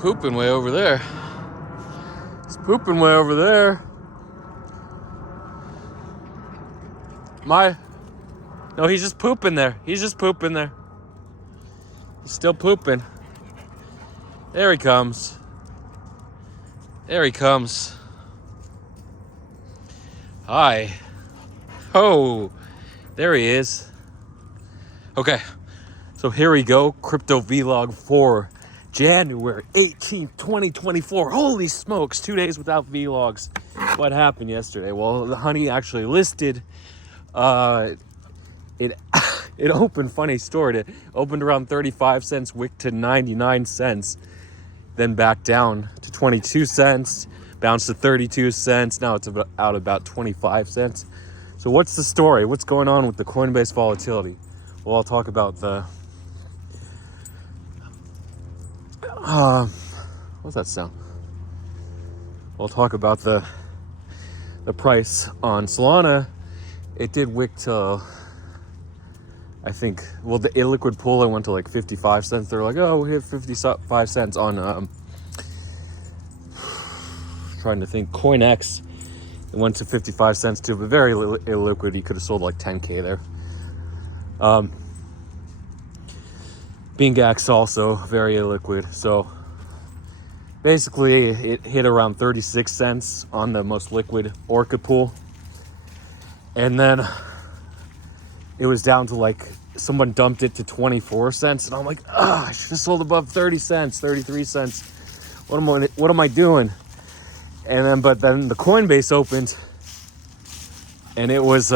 pooping way over there. He's pooping way over there. No, he's just pooping there. He's just pooping there. He's still pooping. There he comes. There he comes. Hi. Oh, there he is. Okay, so here we go. Crypto vlog for January 18th, 2024. Holy smokes, 2 days without vlogs. What happened yesterday? Well, the honey actually listed. It opened, funny story. It opened around 35 cents, wicked to 99 cents, then back down to 22 cents, bounced to 32 cents. Now it's out about 25 cents. So what's the story? What's going on with the Coinbase volatility? Well, I'll talk about the what's that sound? We'll talk about the price on Solana. It did wick to, I think, well, the illiquid pool, it went to like 55 cents. They're like, oh, we hit 55 cents on, trying to think, CoinX. It went to 55 cents too, but very illiquid. You could have sold like 10K there. BingX also very illiquid. So basically it hit around 36 cents on the most liquid Orca pool. And then it was down to like, someone dumped it to 24 cents. And I'm like, I should have sold above 30 cents, 33 cents. What am I doing? And then, but then the Coinbase opened and it was,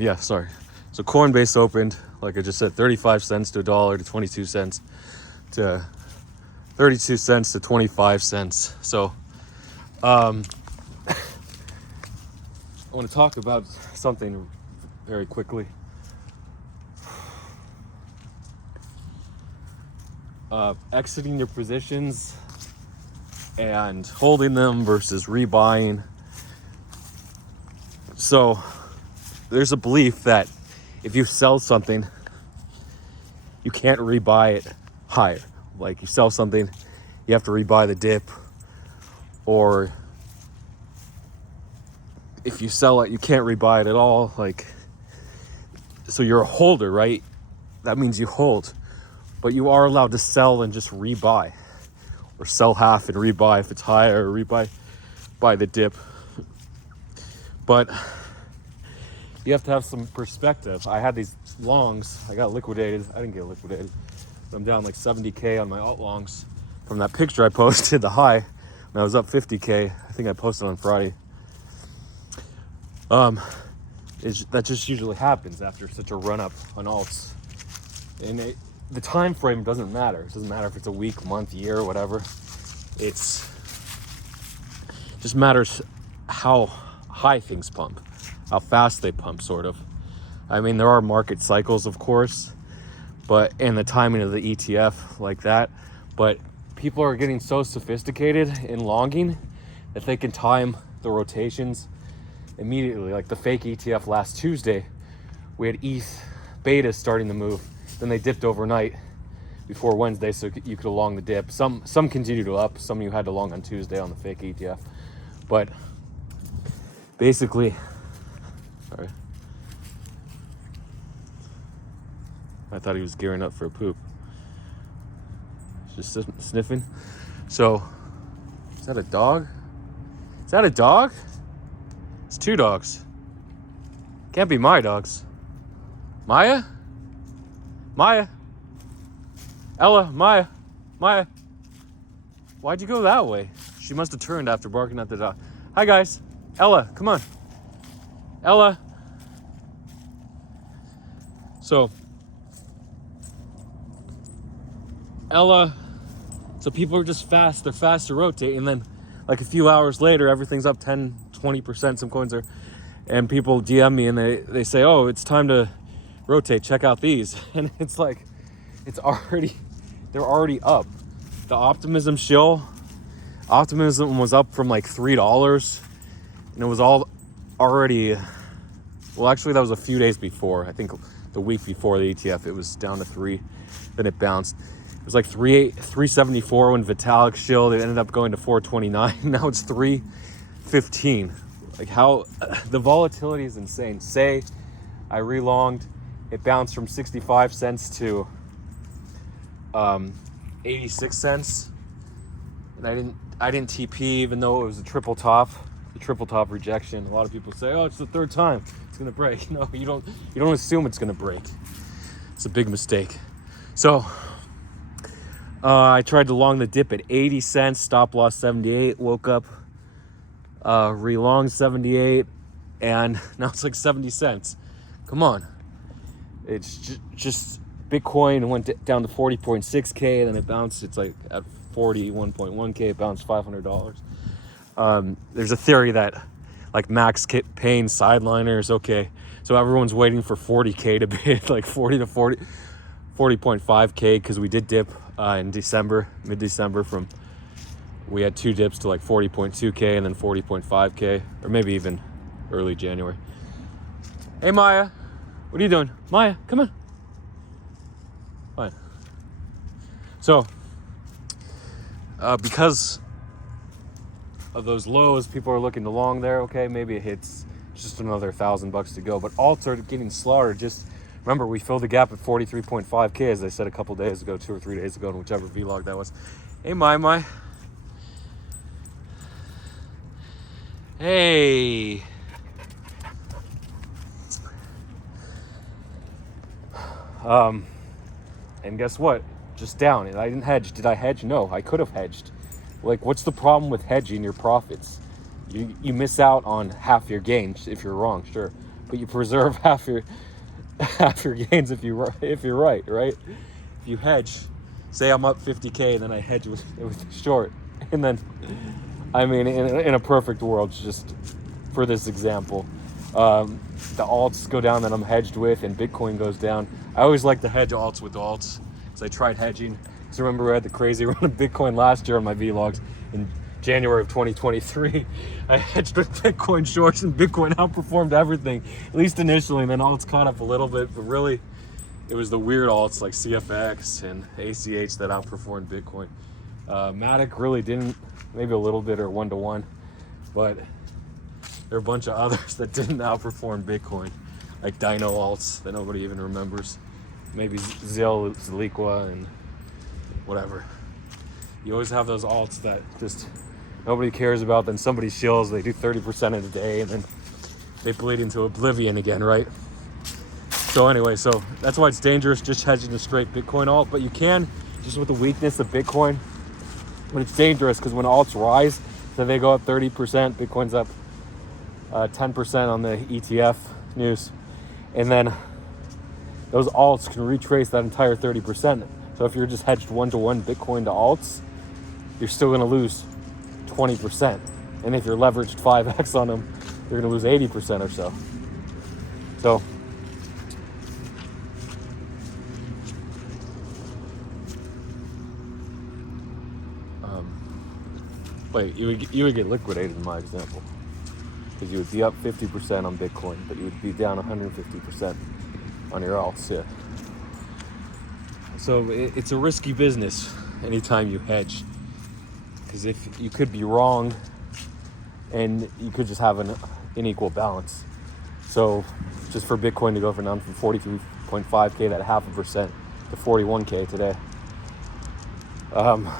yeah, sorry. So Coinbase opened, like I just said, 35 cents to $1 to 22 cents to 32 cents to 25 cents. So I want to talk about something very quickly. Exiting your positions and holding them versus rebuying. So there's a belief that if you sell something, you can't rebuy it higher. Like you sell something, you have to rebuy the dip, or if you sell it, you can't rebuy it at all. Like, so you're a holder, right? That means you hold, but you are allowed to sell and just rebuy, or sell half and rebuy if it's higher, or buy the dip. But you have to have some perspective. I had these longs. I got liquidated. I didn't get liquidated. I'm down like 70K on my alt longs from that picture I posted, the high, and I was up 50K. I think I posted on Friday. That just usually happens after such a run up on alts. And the time frame doesn't matter. It doesn't matter if it's a week, month, year, whatever. It just matters how high things pump, how fast they pump, sort of. I mean, there are market cycles, of course, and the timing of the ETF like that, but people are getting so sophisticated in longing that they can time the rotations immediately. Like the fake ETF last Tuesday, we had ETH beta starting to move, then they dipped overnight before Wednesday, so you could long the dip. Some continued to up, some you had to long on Tuesday on the fake ETF, but basically, sorry, I thought he was gearing up for a poop. Just sniffing. So, is that a dog? Is that a dog? It's two dogs. Can't be my dogs. Maya? Maya? Ella? Maya? Maya? Why'd you go that way? She must have turned after barking at the dog. Hi guys. Ella, come on. Ella. So, Ella So people are just fast. They're fast to rotate. And then like a few hours later, everything's up 10, 20%. Some coins are, and people DM me and they say, oh, it's time to rotate. Check out these. And it's like, they're already up. The Optimism shill, Optimism was up from like $3, and it was all already, well, actually that was a few days before. I think the week before the ETF, it was down to 3, then it bounced. It was like 374 when Vitalik shill, it ended up going to 429. Now it's 315. Like how the volatility is insane. Say I relonged, it bounced from 65 cents to 86 cents, and I didn't TP even though it was a triple top rejection. A lot of people say, oh, it's the third time it's gonna break. No, you don't assume it's gonna break. It's a big mistake. So I tried to long the dip at 80 cents, stop loss 78, woke up, relong 78, and now it's like 70 cents. Come on. It's just Bitcoin went down to 40.6K, then it bounced. It's like at 41.1K, it bounced $500. There's a theory that like Max Payne sideliners, okay, so everyone's waiting for 40K to bid, like 40 to 40.5K, because we did dip in December, mid-December, we had 2 dips to like 40.2K and then 40.5K, or maybe even early January. Hey Maya, what are you doing? Maya, come on. Fine. So, because of those lows, people are looking to long there. Okay, maybe it hits just another $1,000 to go. But alts are getting slaughtered. Just remember, we filled the gap at 43.5K, as I said a couple days ago, 2 or 3 days ago, in whichever vlog that was. Hey, my. Hey. And guess what? Just down. And I didn't hedge. Did I hedge? No, I could have hedged. Like, what's the problem with hedging your profits? You miss out on half your gains if you're wrong, sure, but you preserve half your gains if you're right? If you hedge, say I'm up 50K, and then I hedge with short, and then, I mean, in a perfect world, just for this example, the alts go down that I'm hedged with, and Bitcoin goes down. I always like to hedge alts with alts, because I tried hedging. Because remember, I had the crazy run of Bitcoin last year on my vlogs in January of 2023. I hedged with Bitcoin shorts, and Bitcoin outperformed everything, at least initially, and then alts caught up a little bit, but really, it was the weird alts like CFX and ACH that outperformed Bitcoin. Matic really didn't, maybe a little bit or 1-to-1, but there are a bunch of others that didn't outperform Bitcoin, like Dino alts that nobody even remembers. Maybe Ziliqua and whatever. You always have those alts that just nobody cares about, then somebody shills, they do 30% in a day, and then they bleed into oblivion again, right? So anyway, so that's why it's dangerous just hedging a straight Bitcoin alt, but you can, just with the weakness of Bitcoin, but it's dangerous because when alts rise, so they go up 30%, Bitcoin's up 10% on the ETF news, and then those alts can retrace that entire 30%. So if you're just hedged 1-to-1 Bitcoin to alts, you're still going to lose 20%. And if you're leveraged 5x on them, you're going to lose 80% or so. So, wait, you would get liquidated in my example, because you would be up 50% on Bitcoin, but you would be down 150% on your alts. Yeah. So it's a risky business anytime you hedge, because if you could be wrong, and you could just have an unequal balance. So just for Bitcoin to go down from 43.5K, that 0.5%, to 41K today. The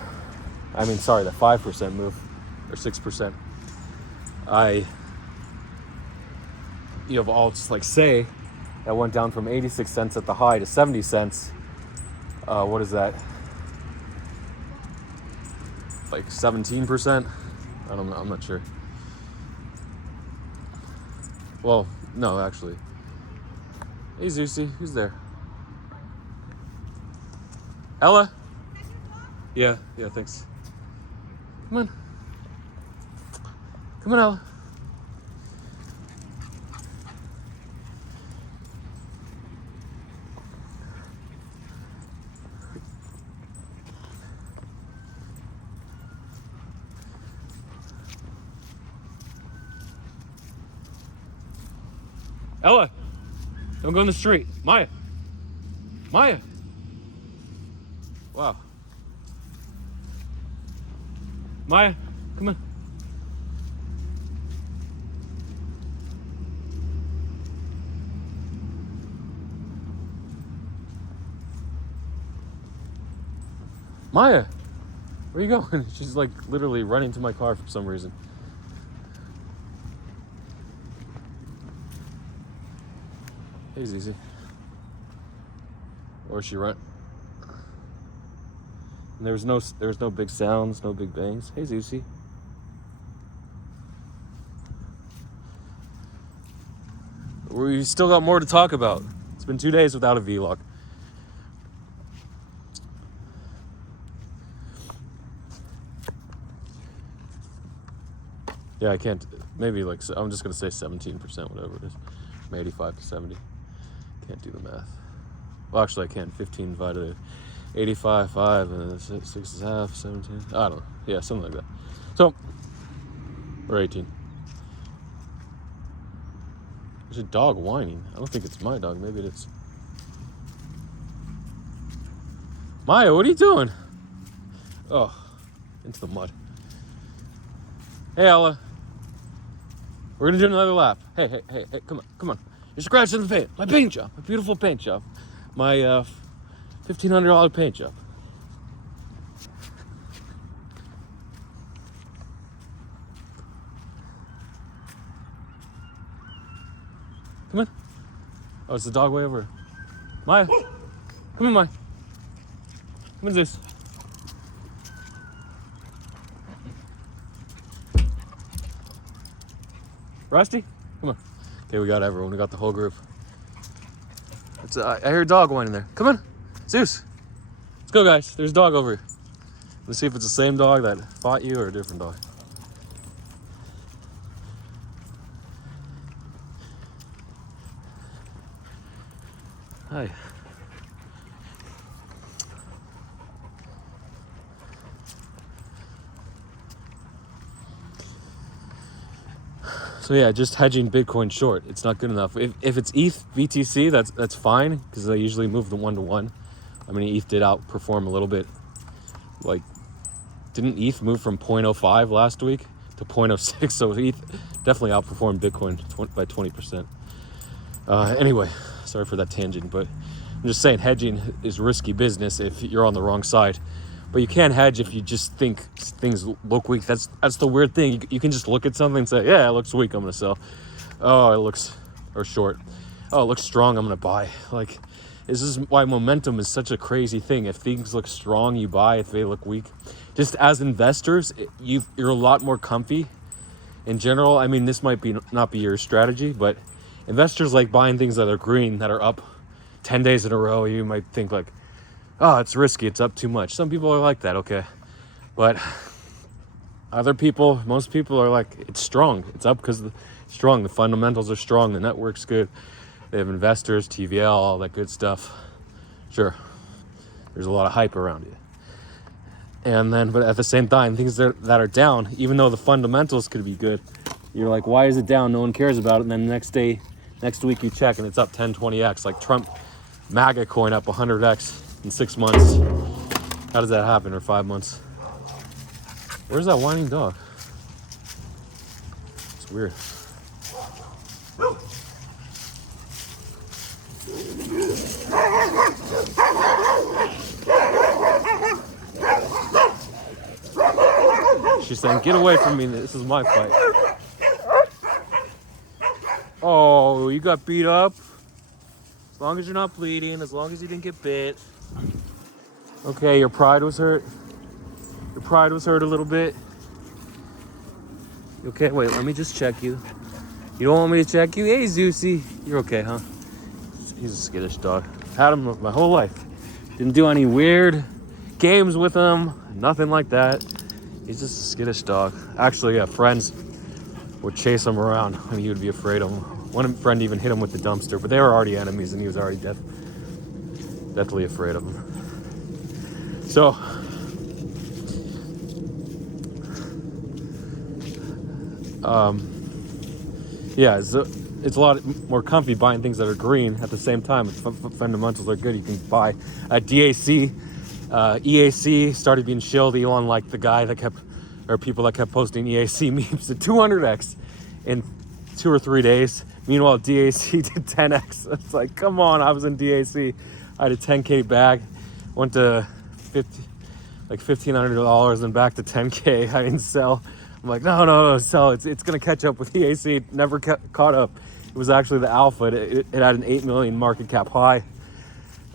5% move, or 6%. You have alts like Say that went down from 86 cents at the high to 70 cents. What is that? Like 17%? I don't know, I'm not sure. Well, no, actually. Hey Zeusy, who's there? Ella? Yeah, thanks. Come on. Come on, Ella. Ella, don't go in the street. Maya. Maya. Wow. Maya, come on. Maya, where are you going? She's like literally running to my car for some reason. Hey, Zizi. Or she run. And there was no big sounds, no big bangs. Hey, Zizi. We still got more to talk about. It's been 2 days without a vlog. Yeah, I can't. Maybe like I'm just gonna say 17%, whatever it is, from 85 to 70. Can't do the math. Well, actually, I can. 15 divided 85, 5, and 6.5, 17. I don't know. Yeah, something like that. So, or 18. There's a dog whining. I don't think it's my dog. Maybe it is. Maya, what are you doing? Oh, into the mud. Hey, Ella. We're gonna do another lap. Hey, come on. You're scratching the paint. My paint job. My beautiful paint job. My $1,500 paint job. Come on. Oh, it's the dog way over. Maya. Come on, Maya. Come on, Zeus. Rusty? Come on. Okay, we got everyone. We got the whole group. I hear a dog whining there. Come on. Zeus. Let's go, guys. There's a dog over here. Let's see if it's the same dog that fought you or a different dog. Hi. So yeah, just hedging Bitcoin short. It's not good enough. If it's ETH BTC, that's fine because they usually move the 1-to-1. I mean, ETH did outperform a little bit. Like, didn't ETH move from 0.05 last week to 0.06? So ETH definitely outperformed Bitcoin by 20%. Anyway, sorry for that tangent, but I'm just saying hedging is risky business if you're on the wrong side. But you can't hedge if you just think things look weak. That's the weird thing. You can just look at something and say, yeah, it looks weak, I'm gonna sell. Oh, it looks, or short. Oh, it looks strong, I'm gonna buy. Like, this is why momentum is such a crazy thing. If things look strong, you buy. If they look weak, just as investors, you're a lot more comfy. In general, I mean, this might not be your strategy, but investors like buying things that are green, that are up 10 days in a row. You might think like, oh, it's risky, it's up too much. Some people are like that, okay. But most people are like, it's strong. It's up because it's strong. The fundamentals are strong. The network's good. They have investors, TVL, all that good stuff. Sure, there's a lot of hype around it. And then, but at the same time, things that are down, even though the fundamentals could be good, you're like, why is it down? No one cares about it. And then next week you check and it's up 10, 20x. Like Trump MAGA coin up 100x in 6 months. How does that happen? Or 5 months? Where's that whining dog? It's weird. She's saying, get away from me, this is my fight. Oh, you got beat up? As long as you're not bleeding, as long as you didn't get bit. Okay, your pride was hurt. Your pride was hurt a little bit. Okay, wait, let me just check you. You don't want me to check you? Hey, Zeusy. You're okay, huh? He's a skittish dog. Had him my whole life. Didn't do any weird games with him, nothing like that. He's just a skittish dog. Actually, yeah, friends would chase him around and he would be afraid of him. One friend even hit him with the dumpster, but they were already enemies and he was already deathly afraid of him. So, yeah, it's a lot more comfy buying things that are green at the same time. If fundamentals are good, you can buy at DAC. EAC started being shilled. Elon liked the guy that people that kept posting EAC memes at 200x in 2 or 3 days. Meanwhile, DAC did 10x. It's like, come on, I was in DAC. I had a 10K bag, went to $1,500 and back to 10K. I didn't sell. I'm like, no, sell. It's gonna catch up with EAC. It never caught up. It was actually the alpha. It had an 8 million market cap high.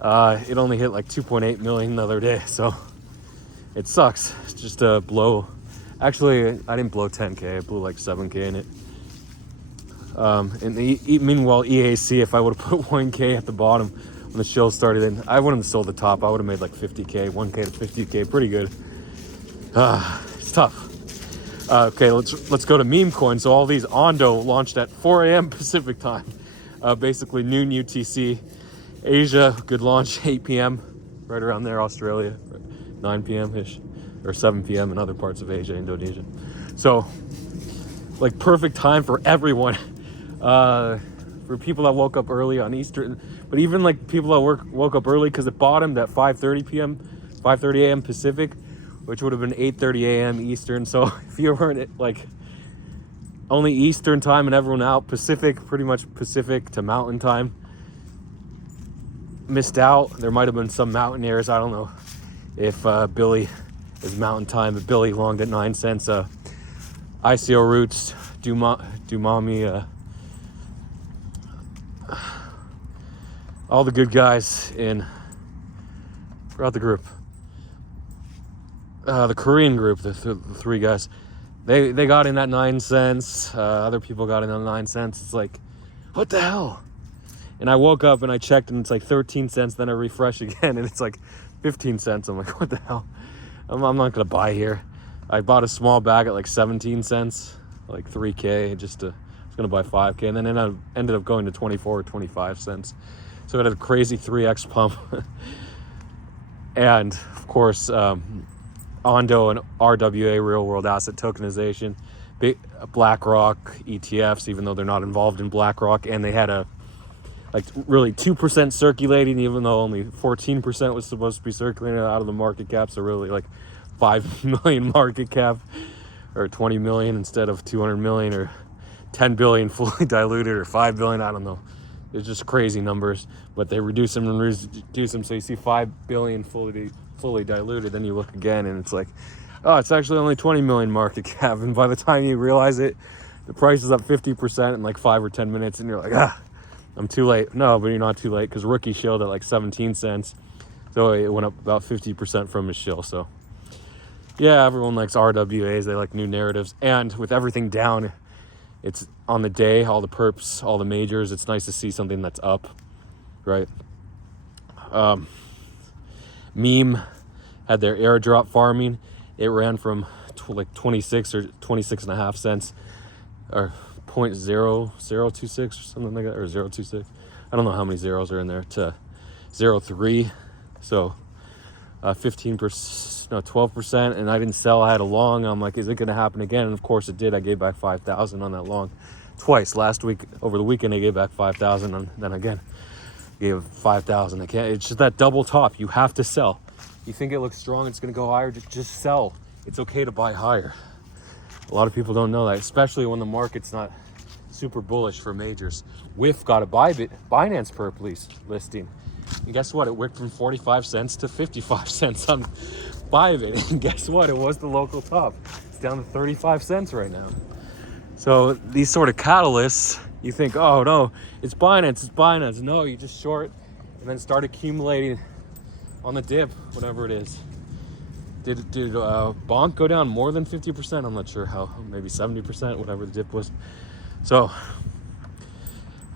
It only hit like 2.8 million the other day, so it sucks. It's just a blow. Actually, I didn't blow 10K. I blew like 7K in it. Meanwhile, EAC, if I would have put 1K at the bottom when the shill started in, I wouldn't have sold the top. I would have made like 50K, 1K to 50K, pretty good. It's tough. Okay, let's go to meme coin. So all these Ondo launched at 4 a.m. Pacific time. Basically noon UTC. Asia, good launch, 8 p.m. right around there. Australia, 9 p.m.-ish, or 7 p.m. in other parts of Asia, Indonesia. So, like, perfect time for everyone. For people that woke up early on Eastern, but even like people that woke up early because it bottomed at 5:30 a.m. Pacific, which would have been 8:30 a.m. Eastern. So if you weren't at like only Eastern time and everyone out Pacific, pretty much Pacific to Mountain time, missed out. There might have been some mountaineers. I don't know if Billy is Mountain time, but Billy longed at 9 cents. ICO Roots, Dumami, all the good guys throughout the group. The Korean group, the 3 guys, they got in at 9 cents. Other people got in at 9 cents. It's like, what the hell? And I woke up and I checked and it's like 13 cents. Then I refresh again and it's like 15 cents. I'm like, what the hell? I'm not gonna buy here. I bought a small bag at like 17 cents, like 3K, I was gonna buy 5K, and then I ended up going to 24 or 25 cents. So it had a crazy 3x pump. And of course, Ondo and RWA, real world asset tokenization, BlackRock ETFs, even though they're not involved in BlackRock, and they had really 2% circulating, even though only 14% was supposed to be circulating out of the market cap. So really like 5 million market cap, or 20 million instead of 200 million, or 10 billion fully diluted, or 5 billion, I don't know. It's just crazy numbers, but they reduce them and reduce them. So you see 5 billion fully diluted, then you look again and it's like, oh, it's actually only 20 million market cap. And by the time you realize it, the price is up 50% in like 5 or 10 minutes, and you're like, I'm too late. No, but you're not too late, because Rookie shilled at like 17 cents. So it went up about 50% from his shill. So yeah, everyone likes RWAs. They like new narratives. And with everything down, it's on the day, all the perps, all the majors, it's nice to see something that's up, right? Meme had their airdrop farming. It ran from like 26 or 26.5 cents, or 0.0026 or something like that, or 0.26. I don't know how many zeros are in there, to 0.3. So 12%, and I didn't sell. I had a long. I'm like, is it going to happen again? And of course it did. I gave back 5,000 on that long twice. Last week, over the weekend, I gave back 5,000, and then again gave 5,000. It's just that double top. You have to sell. You think it looks strong, it's going to go higher, just sell. It's okay to buy higher. A lot of people don't know that, especially when the market's not super bullish for majors. WIF got a Binance perp listing. And guess what? It went from 45 cents to 55 cents on Bybit. And guess what? It was the local top. It's down to 35 cents right now. So these sort of catalysts, you think, oh no, it's Binance. No, you just short and then start accumulating on the dip, whatever it is. Did Bonk go down more than 50%? I'm not sure how, maybe 70%, whatever the dip was. So,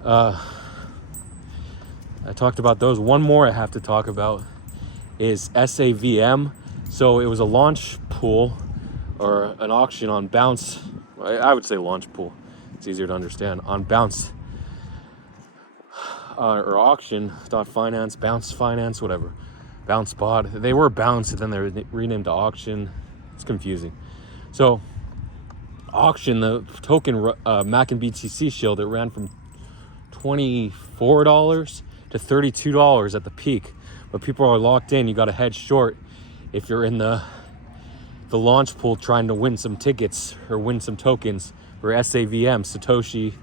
I talked about those. One more I have to talk about is SAVM. So it was a launch pool or an auction on Bounce. I would say launch pool. It's easier to understand. On Bounce or auction.finance, Bounce Finance, whatever. Bounce Bot. They were Bounce and then they were renamed to Auction. It's confusing. So auction, the token Mac and BTC shield, it ran from $24 to $32 at the peak. But people are locked in. You got to hedge short if you're in the launch pool trying to win some tickets or win some tokens for SAVM, Satoshi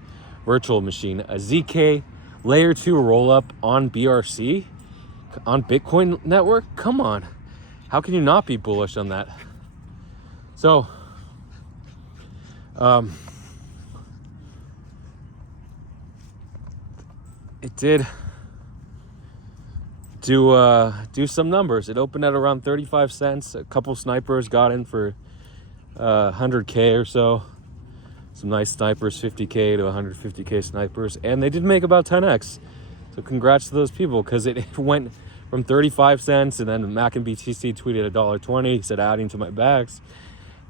Virtual Machine, a ZK layer 2 roll up on BRC, on Bitcoin network. Come on. How can you not be bullish on that? So, it did do some numbers. It opened at around 35 cents. A couple snipers got in for 100K or so. Some nice snipers, 50K to 150K snipers. And they did make about 10x. So congrats to those people, because it went from 35 cents, and then Mac and BTC tweeted $1.20. He said adding to my bags.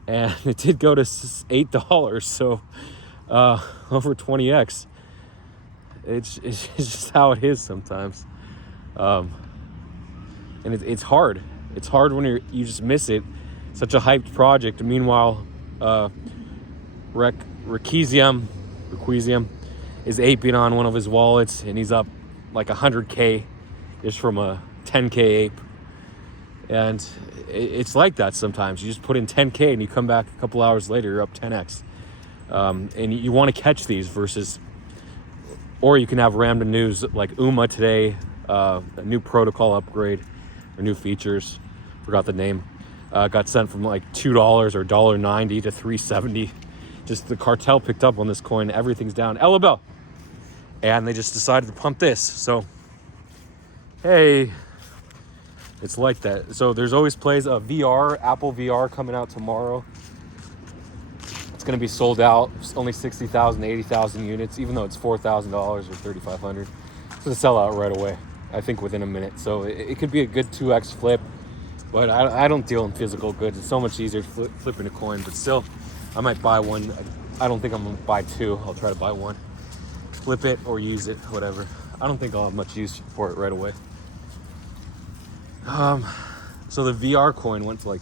And it did go to $8. So over 20x. It's just how it is sometimes. And it's hard. It's hard when you just miss it. Such a hyped project. Meanwhile, Requisium is aping on one of his wallets, and he's up like 100K just from a 10K ape. And it's like that sometimes. You just put in 10K and you come back a couple hours later, you're up 10x. And you want to catch these versus, or you can have random news like UMA today, a new protocol upgrade or new features, forgot the name, got sent from like $2 or $1.90 to $3.70. Just the cartel picked up on this coin. Everything's down. Elabel. And they just decided to pump this. So, hey, it's like that. So there's always plays of VR, Apple VR coming out tomorrow. It's going to be sold out. It's only 60,000, 80,000 units, even though it's $4,000 or $3,500. It's going to sell out right away, I think within a minute. So it could be a good 2x flip, but I don't deal in physical goods. It's so much easier flipping a coin, but still, I might buy one. I don't think I'm going to buy two. I'll try to buy one. Flip it or use it, whatever. I don't think I'll have much use for it right away. So the VR coin went to like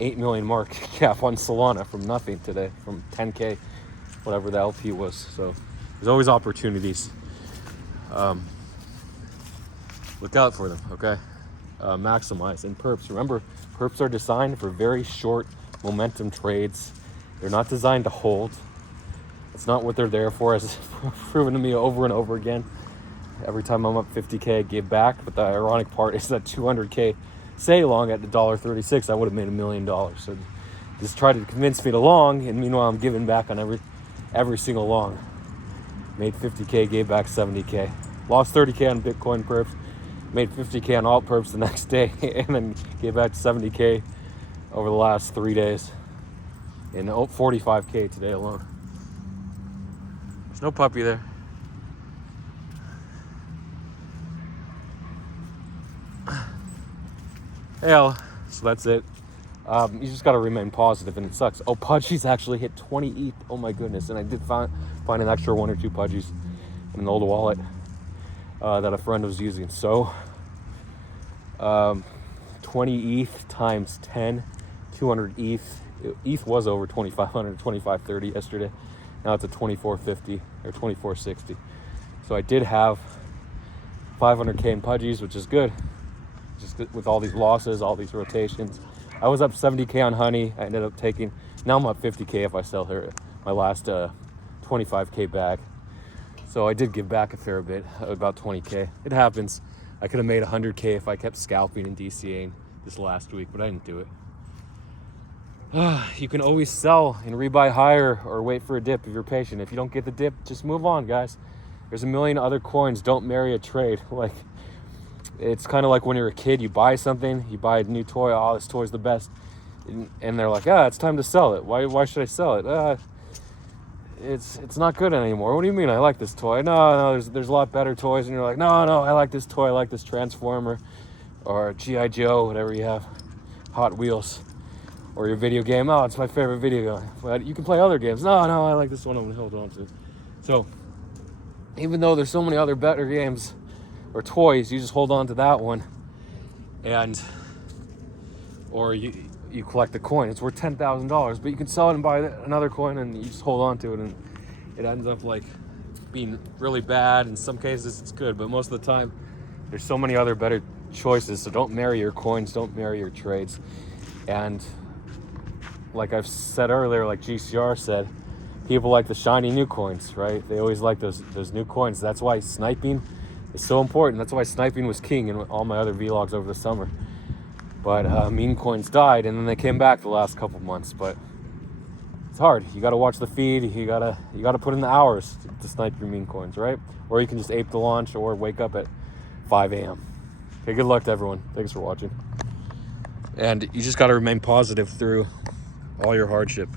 8 million market cap on Solana from nothing today, from 10K, whatever the LP was. So there's always opportunities. Look out for them, okay? Maximize. And perps, remember, perps are designed for very short momentum trades. They're not designed to hold. It's not what they're there for, as proven to me over and over again. Every time I'm up 50K, I give back. But the ironic part is that 200K say long at $1.36, I would have made $1 million. So just try to convince me to long, and meanwhile I'm giving back on every single long. Made 50K, gave back 70K. Lost 30K on Bitcoin perps, made 50K on alt perps the next day, and then gave back 70K over the last 3 days. And 45K today alone. There's no puppy there. Yeah, so that's it. You just got to remain positive, and it sucks. Oh, Pudgy's actually hit 20 ETH. Oh my goodness. And I did find an extra 1 or 2 Pudgies in an old wallet that a friend was using. So 20 ETH times 10, 200 ETH. ETH was over 2,500, 2,530 yesterday. Now it's at 2,450 or 2,460. So I did have 500K in Pudgies, which is good. Just with all these losses, all these rotations. I was up 70K on Honey. I ended up taking, now I'm up 50K if I sell her my last 25K bag. So I did give back a fair bit, about 20K. It happens. I could have made 100K if I kept scalping and DCAing this last week, but I didn't do it. You can always sell and rebuy higher or wait for a dip if you're patient. If you don't get the dip, just move on, guys. There's a million other coins. Don't marry a trade. Like, it's kind of like when you're a kid, you buy something, you buy a new toy. Oh, this toy's the best. And they're like, it's time to sell it. Why should I sell it? It's not good anymore. What do you mean? I like this toy. No, there's a lot better toys. And you're like, no, I like this toy. I like this Transformer or G.I. Joe, whatever you have. Hot Wheels or your video game. Oh, it's my favorite video game. But you can play other games. No, I like this one I'm gonna hold on to. So even though there's so many other better games or toys, you just hold on to that one, and or you collect the coin. It's worth $10,000, but you can sell it and buy another coin, and you just hold on to it, and it ends up like being really bad. In some cases it's good, but most of the time there's so many other better choices. So don't marry your coins, don't marry your trades. And like I've said earlier, like GCR said, people like the shiny new coins, right? They always like those new coins. That's why sniping is so important. That's why sniping was king in all my other vlogs over the summer. But meme coins died, and then they came back the last couple months. But it's hard. You got to watch the feed. You gotta put in the hours to snipe your meme coins, right? Or you can just ape the launch or wake up at 5 a.m. Okay, good luck to everyone. Thanks for watching. And you just got to remain positive through all your hardship.